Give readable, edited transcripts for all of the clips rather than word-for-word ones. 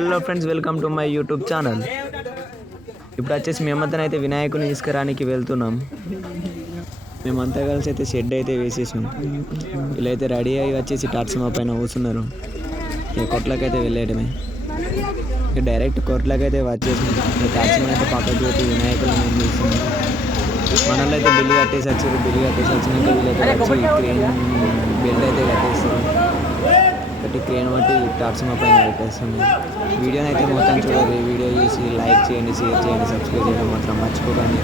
Hello friends, welcome to my YouTube channel. ఇప్పుడు వచ్చేసి మేమంతా అయితే వినాయకుని తీసుకురానికి వెళ్తున్నాం. మేమంతా కలిసి అయితే షెడ్ అయితే వేసేసాం. ఇలా అయితే రెడీ అయ్యి వచ్చేసి టార్సిమా పైన కూర్చున్నారు. ఇక కొట్లకైతే వెళ్ళేయడమే. ఇక డైరెక్ట్ కొట్లకైతే వచ్చేసాం. టార్సిమా అయితే పక్కకు పెట్టి వినాయకులు మేము చూస్తున్నాం. మనలో అయితే బిల్లు కట్టేసి వచ్చారు. బిల్లు కట్టేసి వచ్చినాక వీళ్ళైతే వచ్చి క్రేన్ బెల్ట్ అయితే కట్టేస్తారు. కట్టి క్రేన్ బట్టి టార్సిమా పైన పెట్టేస్తుంది. వీడియోని అయితే మొత్తం చూడాలి. వీడియో చేసి లైక్ చేయండి, షేర్ చేయండి, సబ్స్క్రైబ్ చేయడం మాత్రం మర్చిపోకండి.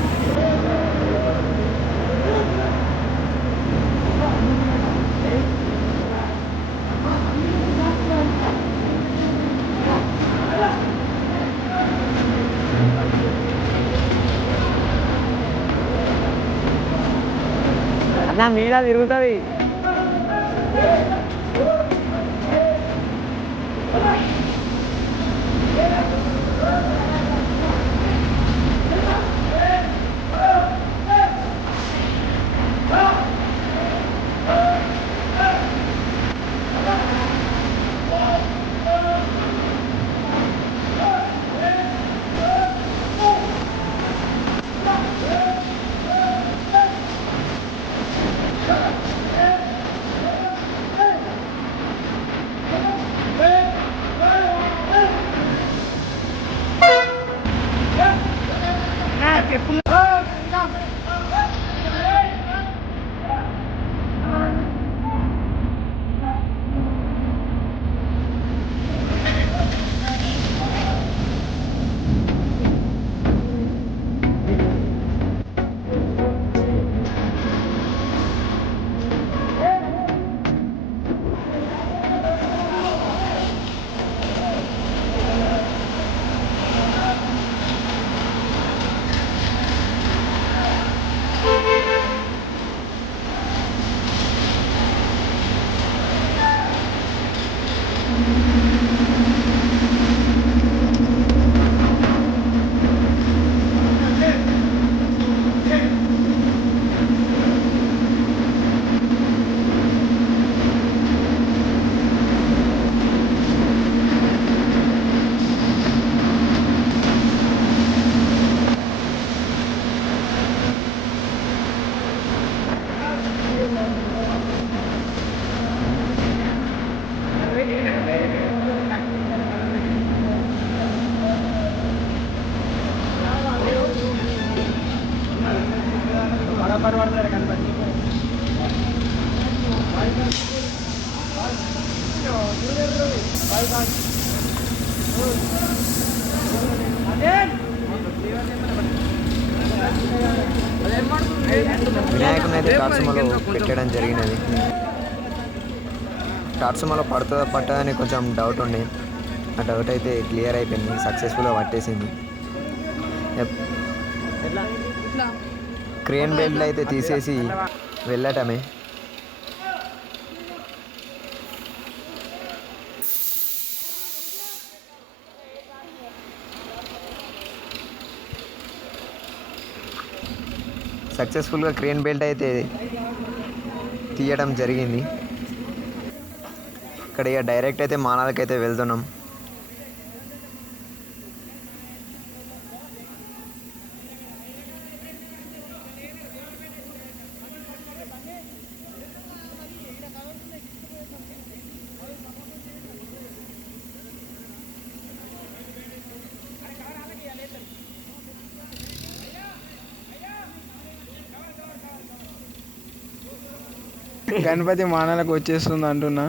అన్న మీద తిరుగుతుంది. వినాయకుని అయితే టార్సిమాలో పెట్టడం జరిగినది. టార్సిమాలో పడుతుందా పట్టదా అని కొంచెం డౌట్ ఉండే. ఆ డౌట్ అయితే క్లియర్ అయిపోయింది. సక్సెస్ఫుల్గా పట్టేసింది. క్రేన్ బెల్ట్ అయితే తీసేసి వెళ్ళటమే. సక్సెస్ఫుల్గా క్రేన్ బెల్ట్ అయితే తీయడం జరిగింది. ఇక్కడ ఇక డైరెక్ట్ అయితే మానాలకైతే వెళ్తున్నాం. గణపతి మానాలకు వచ్చేస్తుంది అంటున్నా.